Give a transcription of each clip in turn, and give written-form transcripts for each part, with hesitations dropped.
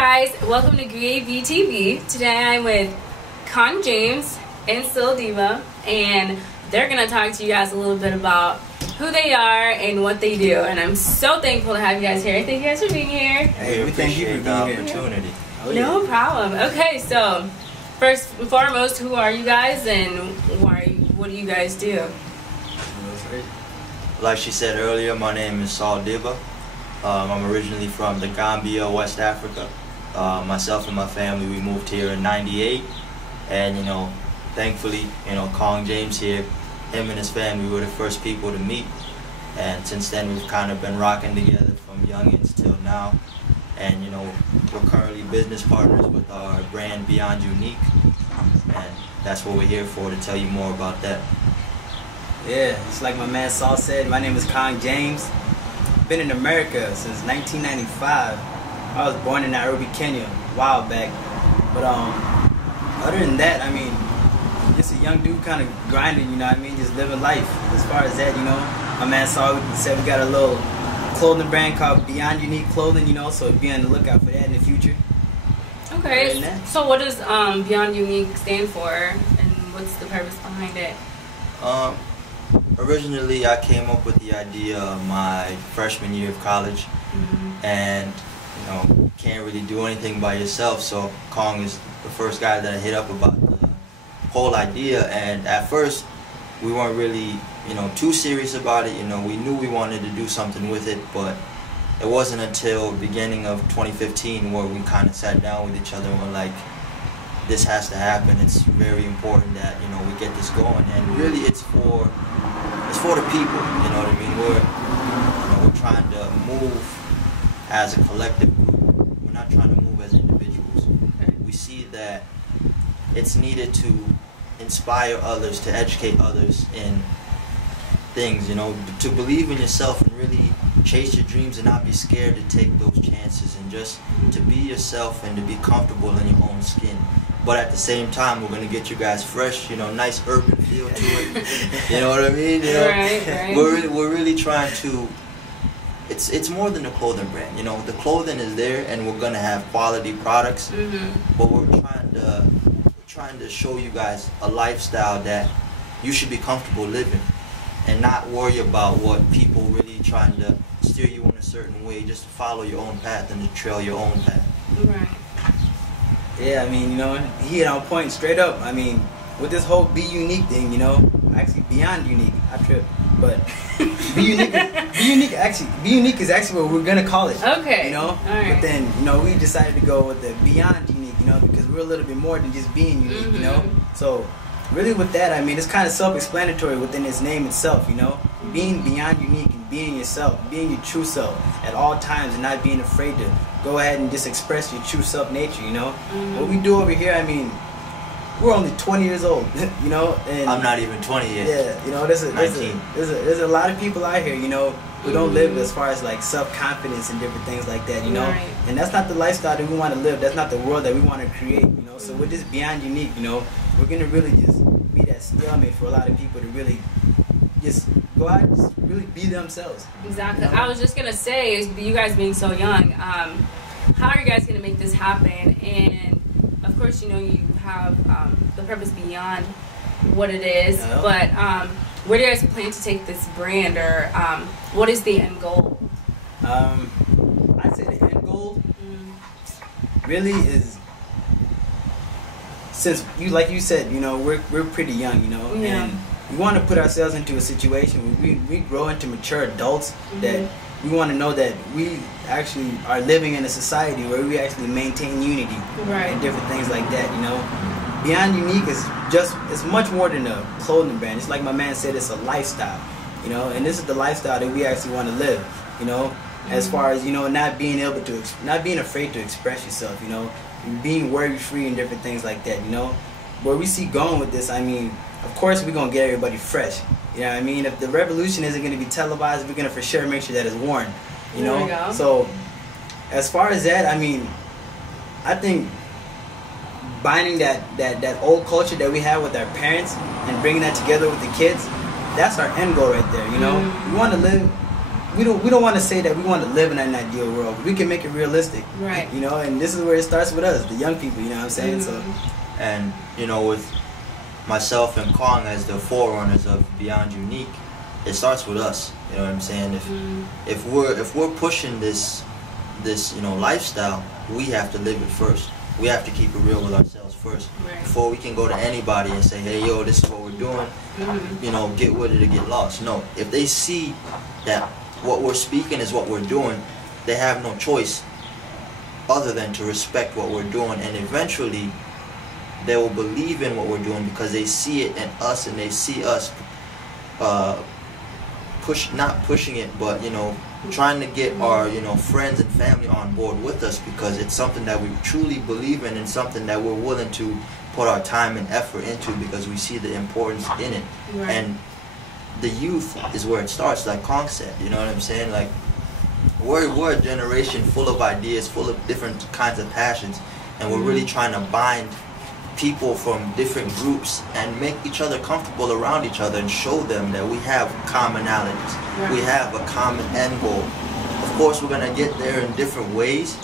guys, welcome to Guye TV. Today I'm with RealKongJames and Sul Dibba, and they're gonna talk to you guys a little bit about who they are and what they do. And I'm so thankful to have you guys here. Thank you guys for being here. Hey, we thank you for the opportunity. Oh, yeah. No problem. Okay, so first and foremost, who are you guys and what do you guys do? Like she said earlier, my name is Sul Dibba. I'm originally from the Gambia, West Africa. Myself and my family, we moved here in '98, and thankfully, RealKongJames here, him and his family were the first people to meet, and since then we've kind of been rocking together from youngins till now, and we're currently business partners with our brand Beyond YouNique, and that's what we're here for, to tell you more about that. Yeah, it's like my man Saul said, my name is RealKongJames. Been in America since 1995. I was born in Nairobi, Kenya, a while back. But other than that, I mean, just a young dude kind of grinding, just living life. As far as that, my man Saul said we got a little clothing brand called Beyond YouNique Clothing, so be on the lookout for that in the future. Okay, so what does Beyond YouNique stand for, and what's the purpose behind it? Originally, I came up with the idea my freshman year of college, and can't really do anything by yourself, so Kong is the first guy that I hit up about the whole idea. And at first, we weren't really too serious about it. We knew we wanted to do something with it, but it wasn't until beginning of 2015 where we kind of sat down with each other and were like, this has to happen. It's very important that we get this going, and really it's for the people. You know what I mean? We're trying to move as a collective group. We're not trying to move as individuals. We see that it's needed to inspire others, to educate others in things, to believe in yourself and really chase your dreams and not be scared to take those chances, and just to be yourself and to be comfortable in your own skin. But at the same time, we're going to get you guys fresh, nice urban feel to it. You know what I mean? Right. We're really trying to, it's more than a clothing brand. The clothing is there, and we're going to have quality products, but we're trying to show you guys a lifestyle that you should be comfortable living, and not worry about what people really trying to steer you in a certain way. Just follow your own path and to trail your own path. Right. Yeah, I mean, he hit on point straight up. I mean, with this whole Be Unique thing, actually Beyond YouNique, I tripped, but Be Unique is actually what we're gonna call it. Okay. All right. But then, we decided to go with the Beyond YouNique, because we're a little bit more than just being unique, So really with that, I mean, it's kind of self-explanatory within its name itself, being beyond unique and being yourself, being your true self at all times, and not being afraid to go ahead and just express your true self nature, What we do over here, I mean, we're only 20 years old, and I'm not even 20 yet. Yeah, there's a lot of people out here, who don't live as far as like self-confidence and different things like that, Right. And that's not the lifestyle that we want to live. That's not the world that we want to create, So we're just Beyond YouNique, We're gonna really just be that stalemate for a lot of people to really just go out and just really be themselves. Exactly. I was just gonna say, is you guys being so young, how are you guys gonna make this happen? And of course, you have the purpose beyond what it is, but where do you guys plan to take this brand, or what is the end goal? I'd say the end goal really is, since like you said, we're pretty young, and we want to put ourselves into a situation where we grow into mature adults, that we want to know that we actually are living in a society where we actually maintain unity, and different things like that, Beyond YouNique is it's much more than a clothing brand. It's like my man said, it's a lifestyle, and this is the lifestyle that we actually want to live, as far as, not being afraid to express yourself, being worry free and different things like that, Where we see going with this, I mean, of course we're going to get everybody fresh, I mean? If the revolution isn't going to be televised, we're going to for sure make sure that it's worn, There we go. So as far as that, I mean, I think binding that old culture that we have with our parents and bringing that together with the kids, that's our end goal right there, We want to live we don't want to say that we want to live in an ideal world, but we can make it realistic, right? You know, and this is where it starts with us, the young people. You know what I'm saying? So, and you know, with myself and Kong as the forerunners of Beyond YouNique, it starts with us. You know what I'm saying? If we're pushing this you know lifestyle, we have to live it first. We have to keep it real with ourselves first, before we can go to anybody and say, hey, yo, this is what we're doing. You know, get with it or get lost. No, if they see that what we're speaking is what we're doing, they have no choice other than to respect what we're doing, and eventually they will believe in what we're doing because they see it in us, and they see us not pushing it, but you know, trying to get our, you know, friends and family on board with us, because it's something that we truly believe in and something that we're willing to put our time and effort into because we see the importance in it. And the youth is where it starts, like Kong said. You know what I'm saying? Like we're a generation full of ideas, full of different kinds of passions, and we're really trying to bind people from different groups and make each other comfortable around each other and show them that we have commonalities. We have a common end goal. Of course, we're gonna get there in different ways,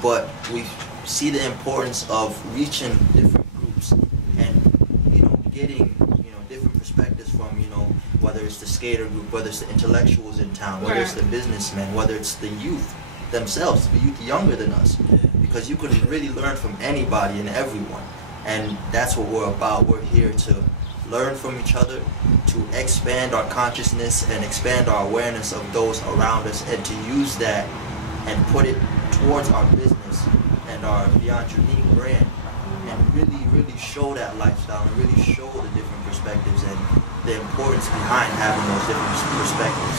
but we see the importance of reaching different groups and, you know, getting, you know, different perspectives from, you know, whether it's the skater group, whether it's the intellectuals in town, whether it's the businessmen, whether it's the youth themselves, the youth younger than us, because you can really learn from anybody and everyone. And that's what we're about. We're here to learn from each other, to expand our consciousness and expand our awareness of those around us, and to use that and put it towards our business and our Beyond YouNique brand, and really show that lifestyle and really show the different perspectives and the importance behind having those different perspectives.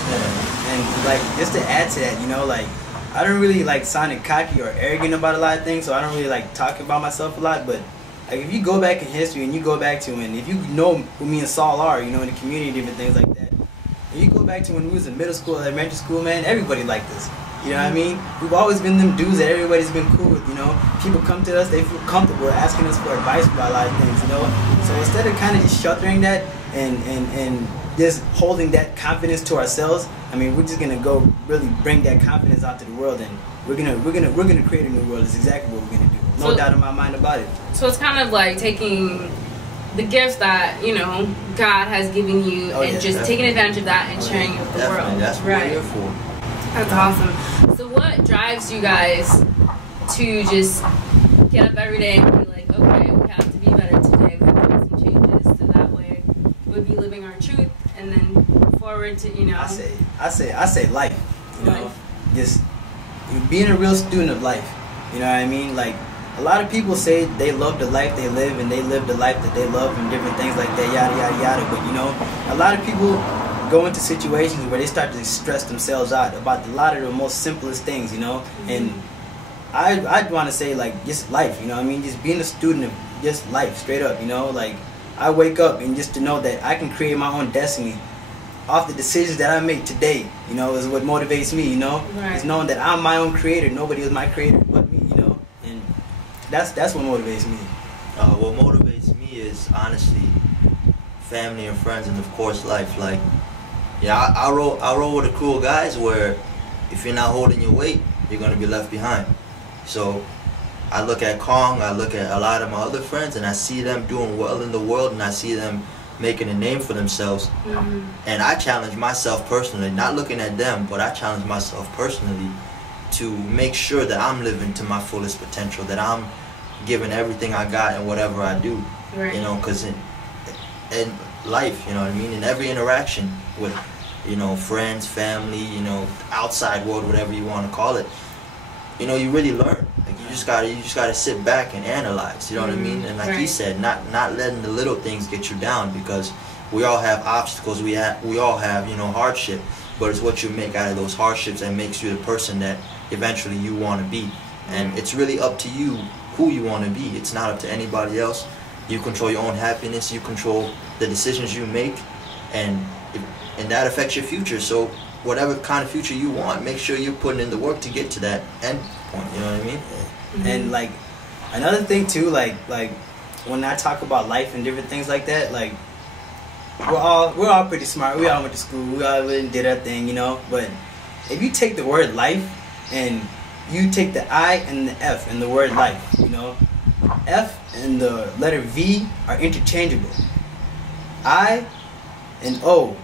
And like, just to add to that, you know, like, I don't really like sounding cocky or arrogant about a lot of things, so I don't really like talking about myself a lot, but like, if you go back in history and you go back to, and if you know who me and Saul are, you know, in the community, different things like that, and you go back to when we was in middle school, elementary school, man, everybody liked us. You know what I mean? We've always been them dudes that everybody's been cool with, you know? People come to us, they feel comfortable asking us for advice about a lot of things, you know? So instead of kind of just sheltering that and just holding that confidence to ourselves, I mean, we're just gonna go really bring that confidence out to the world, and we're gonna create a new world. That's exactly what we're gonna do. No doubt in my mind about it. So it's kind of like taking the gifts that, you know, God has given you, and just taking advantage of that and sharing it with the world. That's what we're here for. That's awesome. So what drives you guys to just get up every day and be like, okay, we have to be better today, we have to make some changes, so that way we'll be living our truth and then move forward to, you know. I say life. You know, just being a real student of life. You know what I mean? Like, a lot of people say they love the life they live and they live the life that they love and different things like that, yada yada yada. But you know, a lot of people go into situations where they start to stress themselves out about a lot of the most simplest things, you know. And I'd want to say, like, just life, you know what I mean? Just being a student of just life, straight up, you know. Like, I wake up and just to know that I can create my own destiny off the decisions that I make today, you know, is what motivates me, you know. It's knowing that I'm my own creator, nobody is my creator but me, you know. And that's what motivates me. What motivates me is honestly family and friends, and of course life. Like, yeah, I roll with a crew of guys where if you're not holding your weight, you're gonna be left behind. So I look at Kong, I look at a lot of my other friends, and I see them doing well in the world, and I see them making a name for themselves. And I challenge myself personally, not looking at them, but I challenge myself personally to make sure that I'm living to my fullest potential, that I'm giving everything I got in whatever I do. You know, because in life, you know what I mean, in every interaction with, you know, friends, family, you know, outside world, whatever you want to call it, you know, you really learn. Like, you just gotta sit back and analyze, you know what I mean? And like he said, not letting the little things get you down, because we all have obstacles, we all have, you know, hardship, but it's what you make out of those hardships that makes you the person that eventually you want to be. And it's really up to you who you want to be. It's not up to anybody else. You control your own happiness, you control the decisions you make, and that affects your future. So whatever kind of future you want, make sure you're putting in the work to get to that end point, you know what I mean? And like, another thing too, like when I talk about life and different things like that, like, we're all pretty smart, we all went to school, we all did our thing, you know, but if you take the word life and you take the I and the F in the word life, you know, F and the letter V are interchangeable. I and O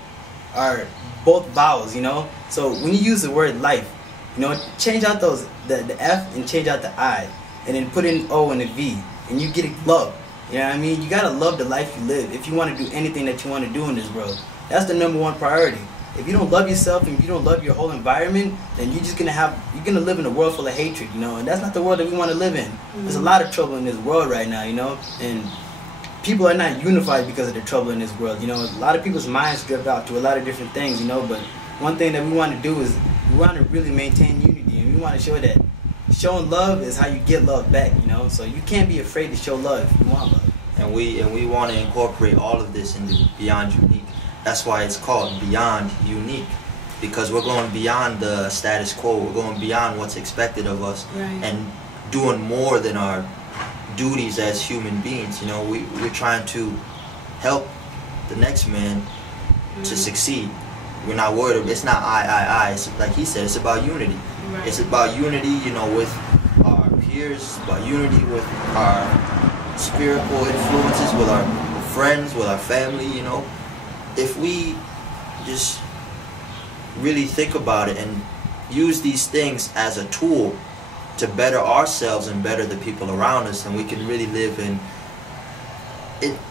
are both vowels, you know. So when you use the word life, you know, change out those the F and change out the I, and then put in O and a V, and you get love. You know what I mean? You gotta love the life you live if you want to do anything that you want to do in this world. That's the #1 priority. If you don't love yourself and if you don't love your whole environment, then you're gonna live in a world full of hatred, you know, and that's not the world that we want to live in. There's a lot of trouble in this world right now, you know, and people are not unified because of the trouble in this world, you know. A lot of people's minds drift out to a lot of different things, you know, but one thing that we want to do is we want to really maintain unity, and we want to show that showing love is how you get love back, you know. So you can't be afraid to show love if you want love. And we want to incorporate all of this into Beyond Unique. That's why it's called Beyond Unique, because we're going beyond the status quo. We're going beyond what's expected of us, and doing more than our duties as human beings. You know, we're trying to help the next man to succeed. We're not worried. It's not I. It's like he said. It's about unity. It's about unity, you know, with our peers. It's about unity with our spiritual influences, with our friends, with our family. You know, if we just really think about it and use these things as a tool to better ourselves and better the people around us, then we can really live in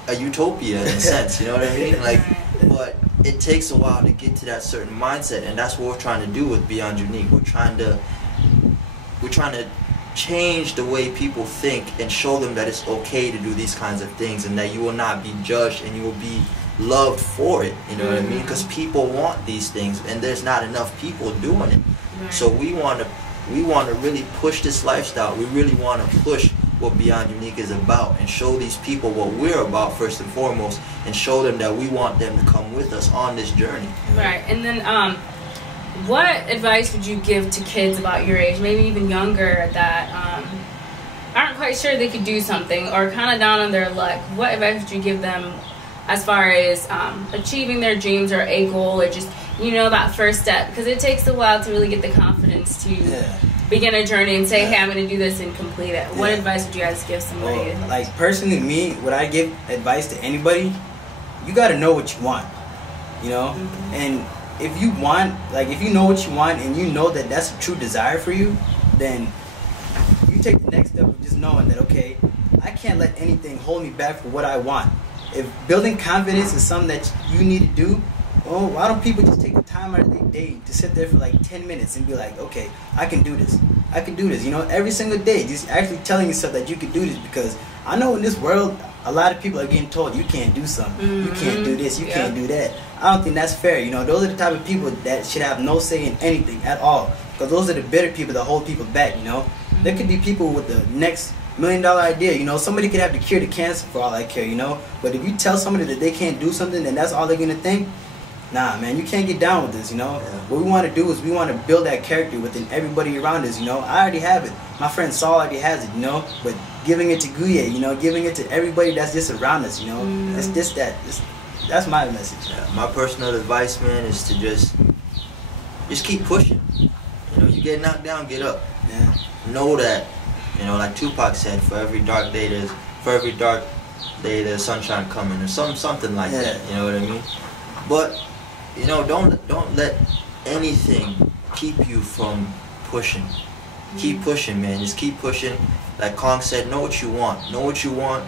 a utopia in a sense. You know what I mean? Like, but it takes a while to get to that certain mindset, and that's what we're trying to do with Beyond Unique. We're trying to change the way people think and show them that it's okay to do these kinds of things, and that you will not be judged and you will be loved for it. You know what I mean? Because people want these things, and there's not enough people doing it. So we want to really push this lifestyle. We really want to push what Beyond Unique is about, and show these people what we're about first and foremost, and show them that we want them to come with us on this journey. Right. And then what advice would you give to kids about your age, maybe even younger, that aren't quite sure they could do something or kind of down on their luck? What advice would you give them as far as achieving their dreams or a goal, or just, you know, that first step? Because it takes a while to really get the confidence to begin a journey and say, hey, I'm going to do this and complete it. What advice would you guys give somebody? Well, like, personally, me, would I give advice to anybody? You got to know what you want, you know? And if you want, like, if you know what you want and you know that that's a true desire for you, then you take the next step of just knowing that, okay, I can't let anything hold me back for what I want. If building confidence is something that you need to do, well, why don't people just take the time out of their day to sit there for like 10 minutes and be like, okay, I can do this. I can do this. You know, every single day, just actually telling yourself that you can do this, because I know in this world, a lot of people are getting told you can't do something. You can't do this. You can't do that. I don't think that's fair. You know, those are the type of people that should have no say in anything at all, because those are the bitter people that hold people back, you know. There could be people with the next $1 million idea, you know. Somebody could have the cure to cancer for all I care, you know. But if you tell somebody that they can't do something, then that's all they're going to think. Nah, man, you can't get down with this, you know. What we want to do is we want to build that character within everybody around us, you know. I already have it. My friend Saul already has it, you know. But giving it to Guye, you know, giving it to everybody that's just around us, you know. It's just that. That's my message. My personal advice, man, is to just keep pushing. You know, you get knocked down, get up. Know that, you know, like Tupac said, for every dark day there's sunshine coming, or something like that. You know what I mean? But, you know, don't let anything keep you from pushing. Keep pushing, man. Just keep pushing. Like Kong said, know what you want. Know what you want.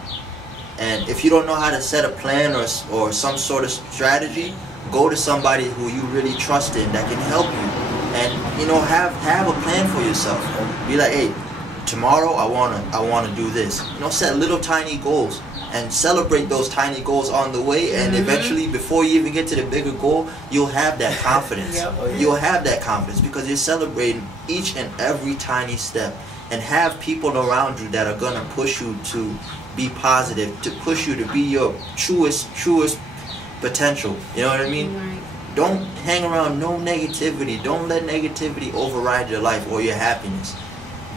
And if you don't know how to set a plan or some sort of strategy, go to somebody who you really trust in that can help you. And, you know, have a plan for yourself. Be like, hey, tomorrow I wanna do this. You know, set little tiny goals and celebrate those tiny goals on the way, and eventually, before you even get to the bigger goal, you'll have that confidence. You'll have that confidence because you're celebrating each and every tiny step, and have people around you that are gonna push you to be positive, to push you to be your truest potential. You know what I mean? Don't hang around no negativity. Don't let negativity override your life or your happiness.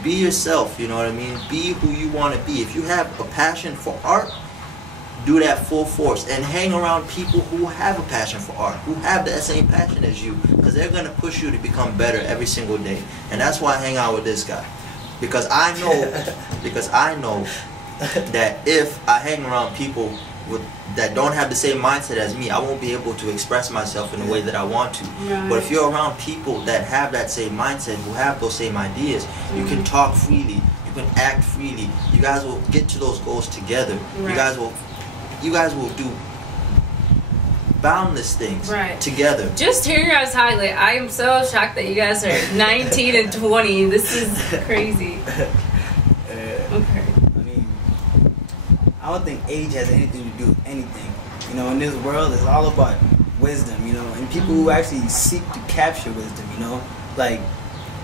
Be yourself, you know what I mean? Be who you want to be. If you have a passion for art, do that full force and hang around people who have a passion for art, who have that same passion as you, because they're going to push you to become better every single day. And that's why I hang out with this guy, because I know that if I hang around people that don't have the same mindset as me, I won't be able to express myself in the way that I want to. Right. But if you're around people that have that same mindset, who have those same ideas, you can talk freely, you can act freely. You guys will get to those goals together. Right. You guys will do boundless things together. Just to hear you guys highlight, I am so shocked that you guys are 19 and 20. This is crazy. Okay. I mean, I don't think age has anything to do with anything. You know, in this world, it's all about wisdom, you know, and people who actually seek to capture wisdom, you know. Like,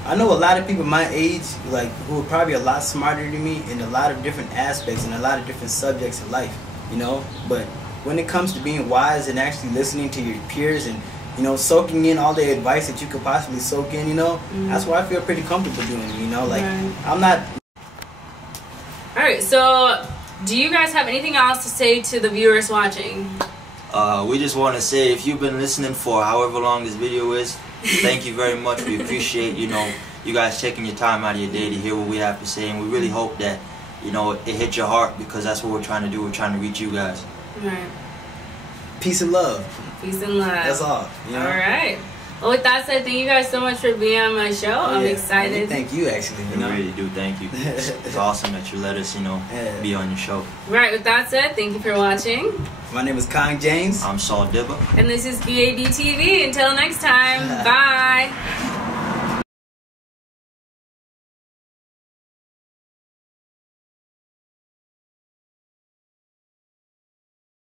I know a lot of people my age, like, who are probably a lot smarter than me in a lot of different aspects and a lot of different subjects of life, you know. But when it comes to being wise and actually listening to your peers and, you know, soaking in all the advice that you could possibly soak in, you know, that's why I feel pretty comfortable doing it, you know. Like, I'm not... Alright, so do you guys have anything else to say to the viewers watching? We just want to say, if you've been listening for however long this video is, thank you very much. We appreciate, you know, you guys taking your time out of your day to hear what we have to say, and we really hope that, you know, it hit your heart, because that's what we're trying to do. We're trying to reach you guys. Right. Peace and love. Peace and love. That's all. You know? Alright. Well, with that said, thank you guys so much for being on my show. I'm excited. Thank you, actually. You know? We really do. Thank you. It's awesome that you let us, you know, be on your show. Right. With that said, thank you for watching. My name is RealKongJames. I'm Sul Dibba. And this is Guye TV. Until next time, bye.